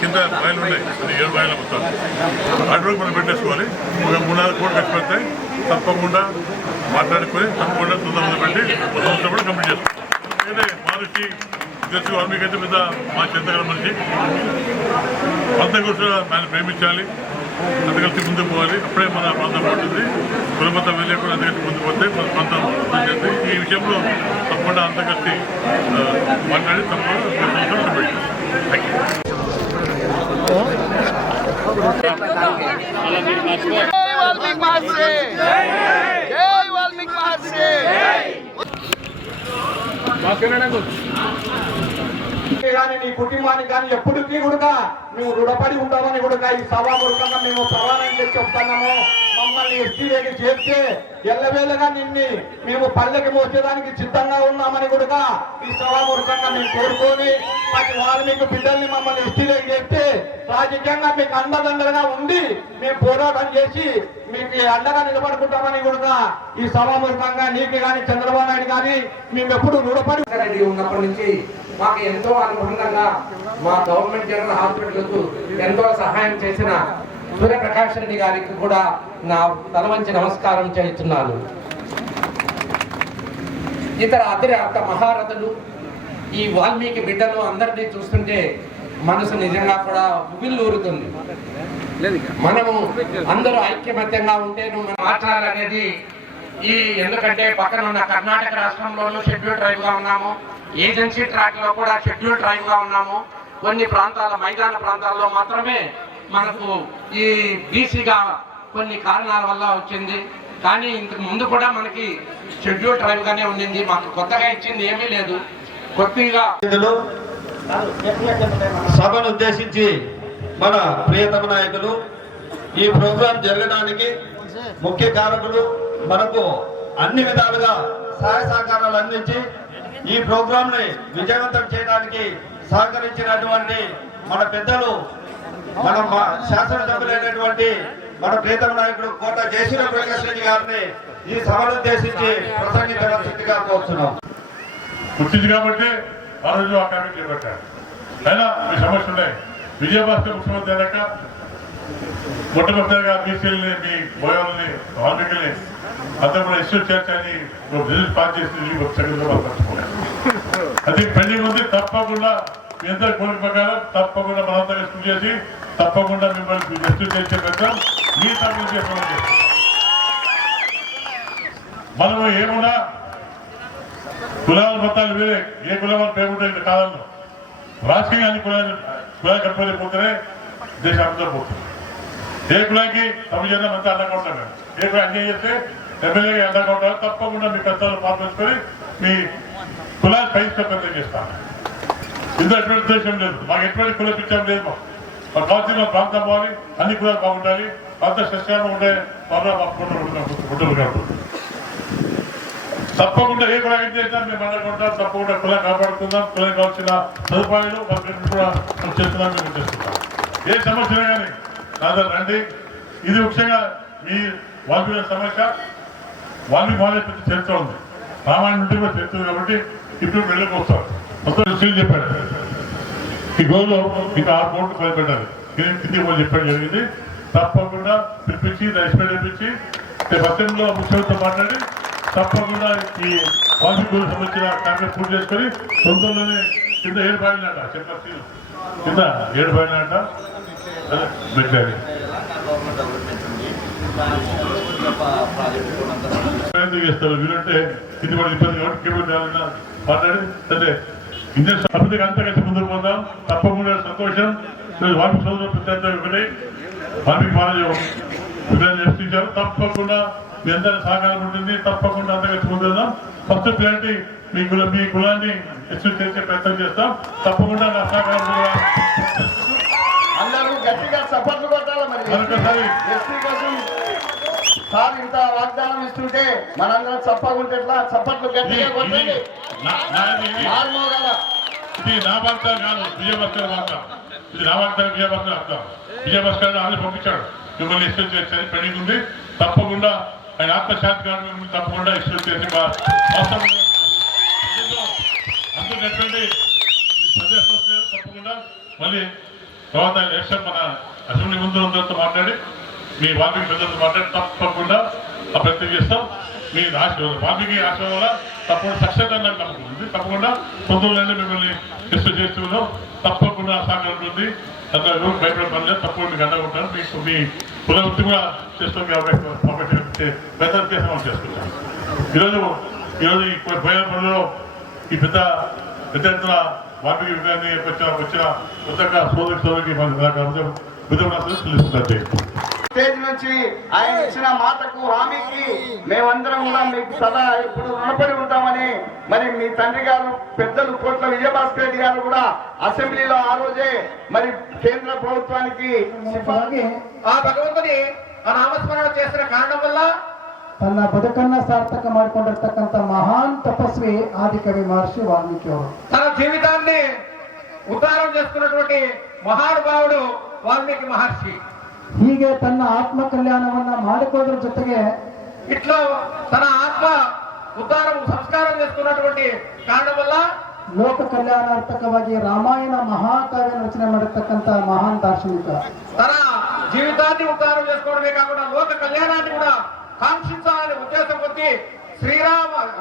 కింద బాయిలు ఉన్నాయి, 7 బాయిలు మొత్తం అడ్డు మనం పెట్టేసుకోవాలి. ఒక 3-4 కోట్లు ఖర్చు పెడతాయి. తప్పకుండా మాట్లాడుకొని తప్పకుండా తొందరగా పెట్టి సంవత్సరం కూడా కంప్లీట్ చేస్తాం. ఎందుకంటే మనిషి తెలుసు వాల్మీకైతే పెద్ద మా చింతగల మనిషి, అంత కూడా ఆయన ప్రేమించాలి, అంత కలిసి ముందుకు పోవాలి. అప్పుడే మన ప్రాంతం ఉంటుంది. కులమతం వెళ్ళే కూడా అంత కలిసి ముందుకు పోతే మన ప్రాంతం చేస్తే ఈ విషయంలో తప్పకుండా అంత కలిసి మాట్లాడి తప్పకుండా సంవత్సరం పెట్టాలి. కానీ నీ కుటుంబానికి కానీ ఎప్పటికీ కూడా నువ్వు రుణపడి ఉంటామని కూడా ఈ సభాముఖంగా మేము ప్రమాణం చేసి చెప్తున్నాము. మమ్మల్ని ఎస్టీలోకి చేర్చే ఎల్లవేళగా నిన్ను మేము పల్లెకి మోసేదానికి సిద్ధంగా ఉన్నామని కూడా ఈ సభాముఖంగా మేము కోరుకొని ప్రతి వాల్మీకి బిడ్డల్ని మమ్మల్ని ఎస్టీలోకి చేస్తే రాజకీయంగా మీకు అండదండలుగా ఉండి మేము పోరాటం చేసి మీకు అండగా నిలబడుకుంటామని కూడా ఈ సభాముఖంగా నీకు కానీ చంద్రబాబు నాయుడు కానీ మేము ఎప్పుడు రుణపడి ఉన్నప్పటి నుంచి మాకు ఎంతో అనుబంధంగా మా గవర్నమెంట్ జనరల్ హాస్పిటల్కు ఎంతో సహాయం చేసిన సూర్యప్రకాష్ రెడ్డి గారికి కూడా నా తల వంచి నమస్కారం చేస్తున్నాను. ఇతర అతిరథ మహారథులు ఈ వాల్మీకి బిడ్డలు అందరినీ చూస్తుంటే మనసు నిజంగా కూడా ఉబిల్లూరుతుంది. మనము అందరూ ఐక్యమత్యంగా ఉంటే మనం మాట్లాడాలనేది ఎందుకంటే పక్కన ఉన్న కర్ణాటక రాష్ట్రంలోనూ షెడ్యూల్ ట్రైబ్ గా ఉన్నాము, ఏజెన్సీ ట్రాక్ లో కూడా షెడ్యూల్ ట్రైబ్ గా ఉన్నాము. కొన్ని ప్రాంతాల మైదాన ప్రాంతాల్లో మాత్రమే మనకు ఈ బీసీగా కొన్ని కారణాల వల్ల వచ్చింది. కానీ ఇంతకు ముందు కూడా మనకి షెడ్యూల్ ట్రైబ్ గానే ఉండింది. మాకు కొత్తగా ఇచ్చింది ఏమీ లేదు. కొద్దిగా సభను ఉద్దేశించి మన ప్రియతమ నాయకులు ఈ ప్రోగ్రాం జరగడానికి ముఖ్య కారకులు, మనకు అన్ని విధాలుగా సహాయ సహకారాలు అందించి ఈ ప్రోగ్రాం ని విజయవంతం చేయడానికి సహకరించినటువంటి మన పెద్దలు, మన శాసనసభ్యులైనటువంటి మన ప్రియతమ నాయకుడు కోట జయశ్రీ ప్రకాష్ రెడ్డి గారిని ఈ సభను ఉద్దేశించి ప్రసంగించవలసిందిగా కోరుతున్నాం. గుర్తించి కాబట్టి ఆ రోజు ఆ కార్యక్రమం చేపట్టారు. అయినా మీ సమస్య ఉన్నాయి. విజయభాస్కర్ ముఖ్యమంత్రి అయినాక మొట్టమొదటిగా బీసీలని, మీ బోయాలని, వాల్మీకుల్ని అందరూ కూడా ఇష్యూ చేర్చని రిజల్ట్ పాస్ చేసి అది పెండింగ్ ఉంది. తప్పకుండా మీ అందరి కోరిక ప్రకారం తప్పకుండా మనంతా కృషి చేసి తప్పకుండా మిమ్మల్ని ఇష్యూ చేసే ప్రకారం మీ తరఫు చేస్తామని చెప్పి మనము ఏమున్నా కులాల మతాలు వేరే, ఏ కులం పేరుంటే కాలంలో రాజకీయంగా అన్ని కులాలు కట్టుకోలేకపోతేనే దేశం అంతా పోతుంది. ఏ కులానికి సమాజంలో అంతా అండగా ఉంటారు. ఏ కులం అన్యాయం చేస్తే ఎమ్మెల్యేగా అండగా ఉంటారు. తప్పకుండా మీ కష్టాలు పాల్పంచుకొని మీ కులాన్ని పైకి ప్రయత్నం చేస్తాను. ఇందులో ఎటువంటి ఉద్దేశం లేదు. మాకు ఎటువంటి కుల పిచ్చం లేదు. మా కావాల్సిన ప్రాంతం పోవాలి, అన్ని కులాలు బాగుండాలి, అంత సస్యాలు ఉండే గుడ్డలు కాదు. తప్పకుండా ఏ కులం ఏం చేసినా మేము అండకుంటాం. తప్పకుండా కులం కాపాడుకుందాం. కులం కావాల్సిన సదుపాయాలు కూడా చేస్తున్నాం, మేము చేస్తున్నాం. ఏ సమస్య కానీ నాతో రండి. ఇది ముఖ్యంగా మీ వాల్మీకి సమస్య. వాల్మీకి మాలే పెద్ద చరిత్ర ఉంది, రామాయణ నుండి కూడా చరిత్ర ఉంది. కాబట్టి ఇప్పుడు వెళ్ళకి వస్తారు. మొత్తం సీల్ చెప్పాడు. ఈ గోల్లో ఇంకా 6 కోట్లు కొనిపెట్టాలి. కిందికి పోయి చెప్పడం జరిగింది. తప్పకుండా పిలిపించి ఎక్స్ప్లెయిన్ చేయించి పత్రంలో ముఖ్యమంత్రితో మాట్లాడి తప్పకుండా ఈ వాల్మీకి సంబంధించిన కార్యక్రమం పూర్తి చేసుకొని తొందరలోనే కింద 7 బాయిలట చెప్పారు. కింద 7 బాయిలట పెట్టాలి. చేస్తారు వీళ్ళంటే ఇది కూడా ఇబ్బంది కాబట్టి మాట్లాడి అంటే ఇండియన్ అభివృద్ధికి అంతా కలిసి ముందుకు పోతాం. తప్పకుండా సంతోషం. వాల్మీకి సోదరులు ఒకటి వాల్మీకి మానేజ్ చేస్తారు. తప్పకుండా మీ అందరి సహకారం ఉంటుంది. తప్పకుండా అంతా కలిసి ముందుదాం. ఫస్ట్ ప్రియారిటీ మీ కులాన్ని ఎస్యూ చేసే ప్రయత్నం చేస్తాం. తప్పకుండా నా సహకారం కూడా అందరూ గట్టిగా సపోర్ట్లు కొట్టాలి. మరి ఎస్టీ కోసం సార్ ఇంత వాగ్దానం ఇస్తుంటే మనందరం చప్పకుంటే ఎట్లా? చప్పట్లు గట్టిగా కొట్టండి. ఇది నా వార్త కాదు, విజయభాస్కర్ వార్త. ఇది నా వార్త, విజయభాస్కర్ అర్థం. విజయభాస్కర్ ఆల్రెడీ పంపించాడు. మిమ్మల్ని ఎస్యూ చేసేది పెండింగ్ ఉంది. తప్పకుండా ఆయన ఆత్మశాంతి కారణం తప్పకుండా ఇష్యూ చేసి మా అవసరం అందరూ చెప్పండి తప్పకుండా మళ్ళీ తర్వాత ఎలక్షన్ మన అసెంబ్లీ ముందు అందరితో మాట్లాడి మీ వాల్మీకి ప్రజలతో మాట్లాడి తప్పకుండా ప్రయత్నం చేస్తాం. మీ వాల్మీకి ఆశ్రమం వల్ల తప్పకుండా సక్సెస్ అని నాకు నమ్మకం ఉంది. తప్పకుండా తొందరలోనే మిమ్మల్ని డిస్కస్ చేస్తున్నాం. తప్పకుండా సహకారం ఉంటుంది. అందరూ భయపడే పని లేదు. తప్పకుండా మీకు అండగా ఉంటారు. మీకు మీ పునరుద్ధి కూడా చేస్తాం. పెద్ద కేసు మనం చేసుకుంటాం. ఈరోజు ఈ పోయిన పనుల్లో ఈ పెద్ద ఎత్తున వాల్మీకి విధాన్ని వచ్చిన కొత్తగా సోదరికి స్టేజ్ నుంచి ఆయన ఇచ్చిన మాటకు హామీకి మేమందరం కూడా మీకు సదా ఇప్పుడు రుణపడి ఉంటామని మరి మీ తండ్రి గారు పెద్దలు కోట్ల విజయభాస్కర్ రెడ్డి గారు కూడా అసెంబ్లీలో ఆ రోజే మరి కేంద్ర ప్రభుత్వానికి ಆ ಭಗವಂತನೇ ಆ ನಾಮಸ್ಮರಣ చేసిన కారణం వల్ల ತನ್ನ ಬದುಕನ್ನ ಸಾರ್ಥಕ ಮಾಡಿಕೊಂಡಿರ್ತಕ್ಕಂಥ ಮಹಾನ್ ತಪಸ್ವಿ ಆದಿಕವಿ ಮಹರ್ಷಿ ವಾಲ್ಮೀಕಿ ಅವರು తన జీవితాన్ని ఉద్ధారం చేసుకున్నటువంటి మహానుభావుడు వాల్మీకి మహర్షి. ಹೀಗೆ ತನ್ನ ಆತ್ಮ ಕಲ್ಯಾಣವನ್ನ ಮಾಡಿಕೊಳ್ಳೋದ್ರ ಜೊತೆಗೆ ఇట్లా తన ఆత్మ ఉద్ధారం సంస్కారం చేసుకున్నటువంటి కారణం వల్ల ಲೋಕ ಕಲ್ಯಾಣಾರ್ಥಕವಾಗಿ ರಾಮಾಯಣ ಮಹಾಕಾವ್ಯ ರಚನೆ ಮಾಡಿರ್ತಕ್ಕಂಥ ಮಹಾನ್ ದಾರ್ಶನಿಕ తన జీవితాన్ని ఉద్ధారం చేసుకోవడమే కాకుండా లోక కళ్యాణాన్ని కూడా కాంక్షించాలనే ఉద్దేశం కొద్ది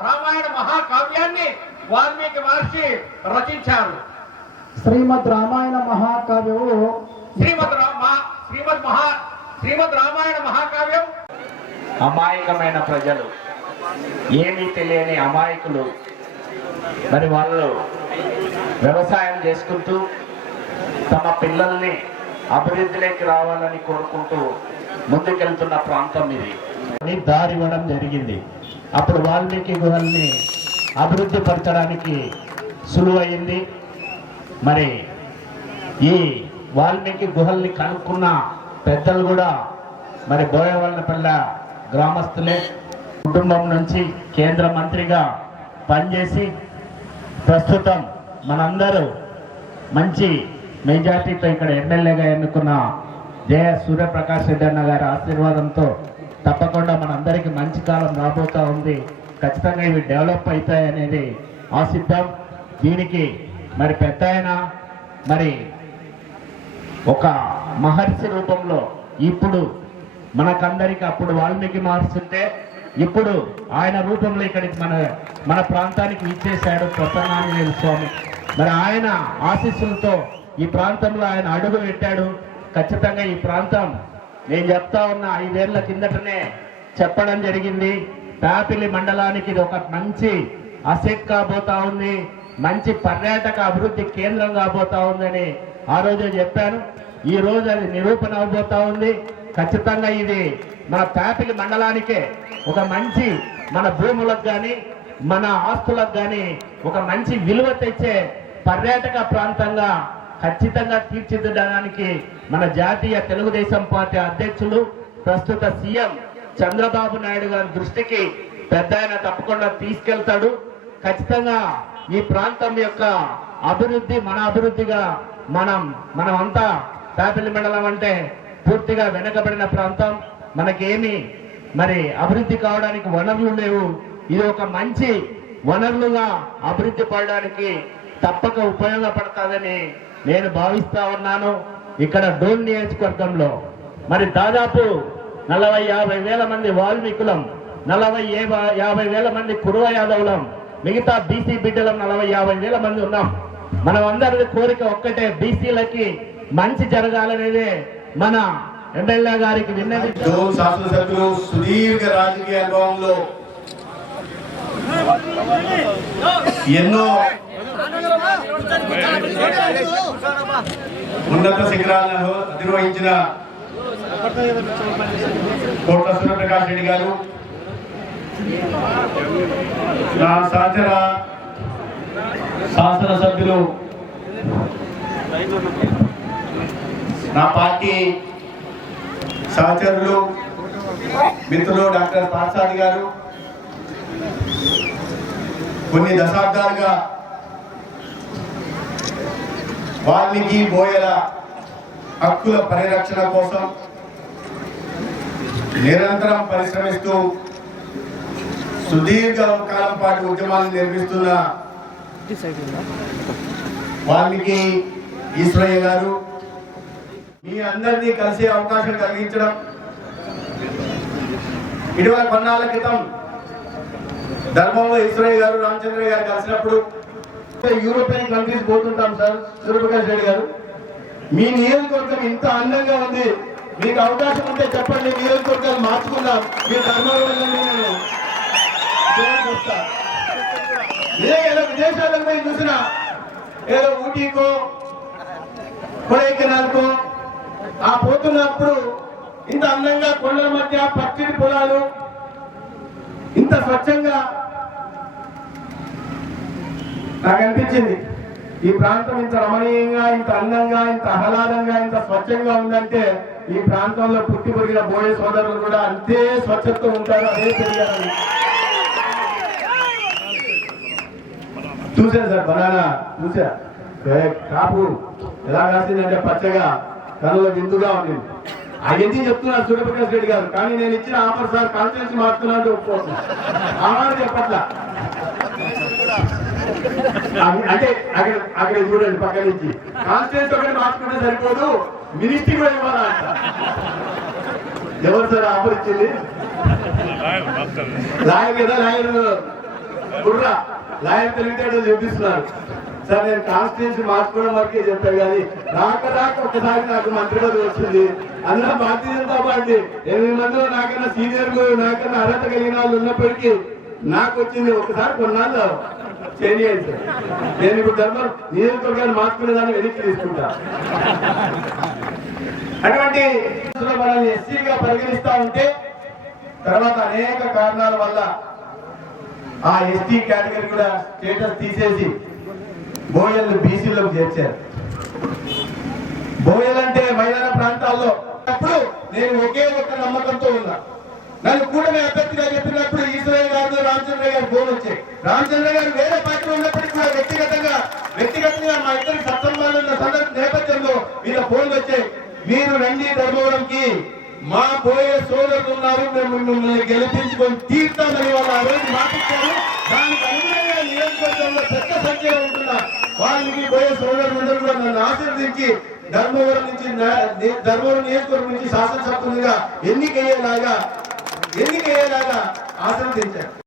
రామాయణ మహాకావ్యాన్ని వాల్మీకి మహర్షి రచించారు. ಶ್ರೀಮದ್ ರಾಮಾಯಣ ಮಹಾಕಾವ್ಯವು శ్రీమద్ రామాయణ మహాకావ్యం అమాయకమైన ప్రజలు, ఏమీ తెలియని అమాయకులు, మరి వాళ్ళు వ్యవసాయం చేసుకుంటూ తమ పిల్లల్ని అభివృద్ధిలోకి రావాలని కోరుకుంటూ ముందుకెళ్తున్న ప్రాంతం ఇది. దారి ఇవ్వడం జరిగింది. అప్పుడు వాల్మీకి గుహల్ని అభివృద్ధి పరచడానికి సులువైంది. మరి ఈ వాల్మీకి గుహల్ని కనుక్కున్న పెద్దలు కూడా మరి బోయవల్లపల్లె గ్రామస్తులే. కుటుంబం నుంచి కేంద్ర మంత్రిగా పనిచేసి ప్రస్తుతం మనందరూ మంచి మెజార్టీతో ఇక్కడ ఎమ్మెల్యేగా ఎన్నుకున్న జయ సూర్యప్రకాష్ రెడ్డి అన్న గారి ఆశీర్వాదంతో తప్పకుండా మనందరికీ మంచి కాలం రాబోతా ఉంది. ఖచ్చితంగా ఇవి డెవలప్ అవుతాయనేది ఆశిద్దాం. దీనికి మరి పెద్ద ఆయన మరి ఒక మహర్షి రూపంలో ఇప్పుడు మనకందరికి, అప్పుడు వాల్మీకి మహర్షి ఉంటే ఇప్పుడు ఆయన రూపంలో ఇక్కడికి మన ప్రాంతానికి ఇచ్చేశాడు ప్రసన్నాంజనేయ స్వామి. మరి ఆయన ఆశీస్సులతో ఈ ప్రాంతంలో ఆయన అడుగు పెట్టాడు. ఖచ్చితంగా ఈ ప్రాంతం నేను చెప్తా ఉన్న 5 ఏళ్ల కిందటనే చెప్పడం జరిగింది. ప్యాపిలి మండలానికి ఇది ఒక మంచి అసెట్ కాబోతా ఉంది, మంచి పర్యాటక అభివృద్ధి కేంద్రం కాబోతా ఉందని ఆ రోజే చెప్పాను. ఈ రోజు అది నిరూపణ అవబోతా ఉంది. ఖచ్చితంగా ఇది మన ప్యాపిలి మండలానికే ఒక మంచి, మన భూములకు కానీ మన ఆస్తులకు కానీ ఒక మంచి విలువ తెచ్చే పర్యాటక ప్రాంతంగా ఖచ్చితంగా తీర్చిదిద్దడానికి మన జాతీయ తెలుగుదేశం పార్టీ అధ్యక్షులు ప్రస్తుత సీఎం చంద్రబాబు నాయుడు గారి దృష్టికి పెద్ద ఆయన తప్పకుండా తీసుకెళ్తాడు. ఖచ్చితంగా ఈ ప్రాంతం యొక్క అభివృద్ధి మన అభివృద్ధిగా మనమంతా ప్యాపిలి మండలం అంటే పూర్తిగా వెనకబడిన ప్రాంతం. మనకేమి మరి అభివృద్ధి కావడానికి వనరులు లేవు. ఇది ఒక మంచి వనరులుగా అభివృద్ధి పడడానికి తప్పక ఉపయోగపడుతుందని నేను భావిస్తా ఉన్నాను. ఇక్కడ డోన్ నియోజకవర్గంలో మరి దాదాపు 40-50 వేల మంది వాల్మీకులం, 40-50 వేల మంది కురువ యాదవులం, మిగతా బీసీ బిడ్డలం 40-50 వేల మంది ఉన్నాం. మనం అందరి కోరిక ఒక్కటే, బీసీలకి మంచి జరగాలనేదే మన ఎమ్మెల్యే గారికి విన్నది. శాసనసభ్యులు సుదీర్ఘ రాజకీయ అనుభవంలో ఎన్నో ఉన్నత శిఖరాలను నిర్వహించిన కోట్ల సూర్యప్రకాష్ రెడ్డి గారు, నా సహచర శాసనసభ్యులు, నా పార్టీ సహచరులు మిత్రులు డాక్టర్ పార్సాది గారు కొన్ని దశాబ్దాలుగా వాల్మీకి బోయల హక్కుల పరిరక్షణ కోసం నిరంతరం పరిశ్రమిస్తూ సుదీర్ఘ కాలం పాటు ఉద్యమాలను నిర్మిస్తున్న వాల్మీకి ఈశ్వరయ్య గారు మీ అందరినీ కలిసే అవకాశం కలిగించడం, ఇటీవల కొన్నాళ్ళ క్రితం ధర్మంలో ఈశ్వరయ్య గారు రామచంద్రయ్య గారు కలిసినప్పుడు యూరోపియన్ కంట్రీస్ పోతుంటాం సార్. సూర్యప్రకాష్ రెడ్డి గారు, మీ నియోజకవర్గం ఇంత అందంగా ఉంది, మీకు అవకాశం ఉంటే చెప్పండి, నియోజకవర్గాలు మార్చుకుందాం. మీ ధర్మవరం ఏదో విదేశాలకు పోయి చూసిన ఏదో ఊటీకో కొడైకెనాల్కో ఆ పోతున్నప్పుడు ఇంత అందంగా కొండల మధ్య పచ్చటి పొలాలు ఇంత స్వచ్ఛంగా నాకు అనిపించింది. ఈ ప్రాంతం ఇంత రమణీయంగా, ఇంత అందంగా, ఇంత ఆహ్లాదంగా, ఇంత స్వచ్ఛంగా ఉందంటే ఈ ప్రాంతంలో పుట్టి పెరిగిన బోయ సోదరులు కూడా అంతే స్వచ్ఛతతో ఉంటారు, అదే పెరిగారని చూసాను సార్. బనానా చూసా, కాపు ఎలా కాసిందంటే పచ్చగా కనుల విందుగా ఉంది. అవన్నీ చెప్తున్నారు సూర్యప్రకాష్ రెడ్డి గారు, కానీ నేను ఇచ్చిన ఆఫర్ సార్ కాన్ఫిడెన్స్ మార్చుకున్నాడు ఒప్పుకోసం ఆఫర్ చెప్పట్లా. అంటే అక్కడ చూడండి పక్క నుంచి కాన్స్టిట్యూన్స్ ఒకటి మార్చుకుంటే సరిపోదు, మినిస్ట్రీ కూడా ఇవ్వాలంట. ఎవరు సార్ ఆఫర్ ఇచ్చింది? లాయర్ కదా, లాయర్ కుర్రా లాయర్ తెలివితేటలు చూపిస్తున్నారు సార్. నేను కాన్స్టిట్యూన్సీ మార్చుకోవడం వరకే చెప్పాను, కానీ రాక ఒక్కసారి నాకు మంత్రి పదవి వచ్చింది. అందులో భారతీయ జనతా పార్టీ 8 మందిలో నాకన్నా సీనియర్లు, నాకన్నా అర్హత కలిగిన వాళ్ళు ఉన్నప్పటికీ నాకు వచ్చింది. ఒకసారి కొన్నాళ్ళు చేంజ్ అయింది సార్. నేను ఇప్పుడు ధర్మం నియోజకవర్గాన్ని మార్చుకునేదాన్ని వెనక్కి తీసుకుంటా. అటువంటి మనల్ని ఎస్సీగా పరిగణిస్తా ఉంటే తర్వాత అనేక కారణాల వల్ల ఆ ఎస్టీ కేటగిరీ కూడా స్టేటస్ తీసేసి బోయలు బీసీలకు చేర్చారు. బోయలు అంటే మైదాన ప్రాంతాల్లో అప్పుడు నేను ఒకే ఒక్క నమ్మకంతో ఉన్నా. నన్ను కూటమి అభ్యర్థిగా చెప్పినప్పుడు ఈశ్వరయ్య గారు, రామచంద్రయ్య గారు ఫోన్ వచ్చాయి. రామచంద్ర గారు వేరే పార్టీలో ఉన్నప్పటికీ కూడా వ్యక్తిగతంగా మా ఇద్దరికి సత్సంబంధాలు ఉన్న నేపథ్యంలో వీళ్ళ ఫోన్లు వచ్చాయి. మీరు రండి ధర్మవరంకి, మా పోయే సోదరులు ఉన్నారు, మేము మిమ్మల్ని గెలిపించుకొని తీర్థమని వాళ్ళు ఆ రోజు మాటిచ్చారు. దానికి అనుగుణంగా నియోజకవర్గంలో పెద్ద సంఖ్యలో ఉంటున్న వాళ్ళకి పోయే సోదరులందరూ కూడా నన్ను ఆశీర్వదించి ధర్మవరం నియోజకవర్గం నుంచి శాసనసభ్యులుగా ఎన్నికయ్యేలాగా ఆశీర్వదించారు.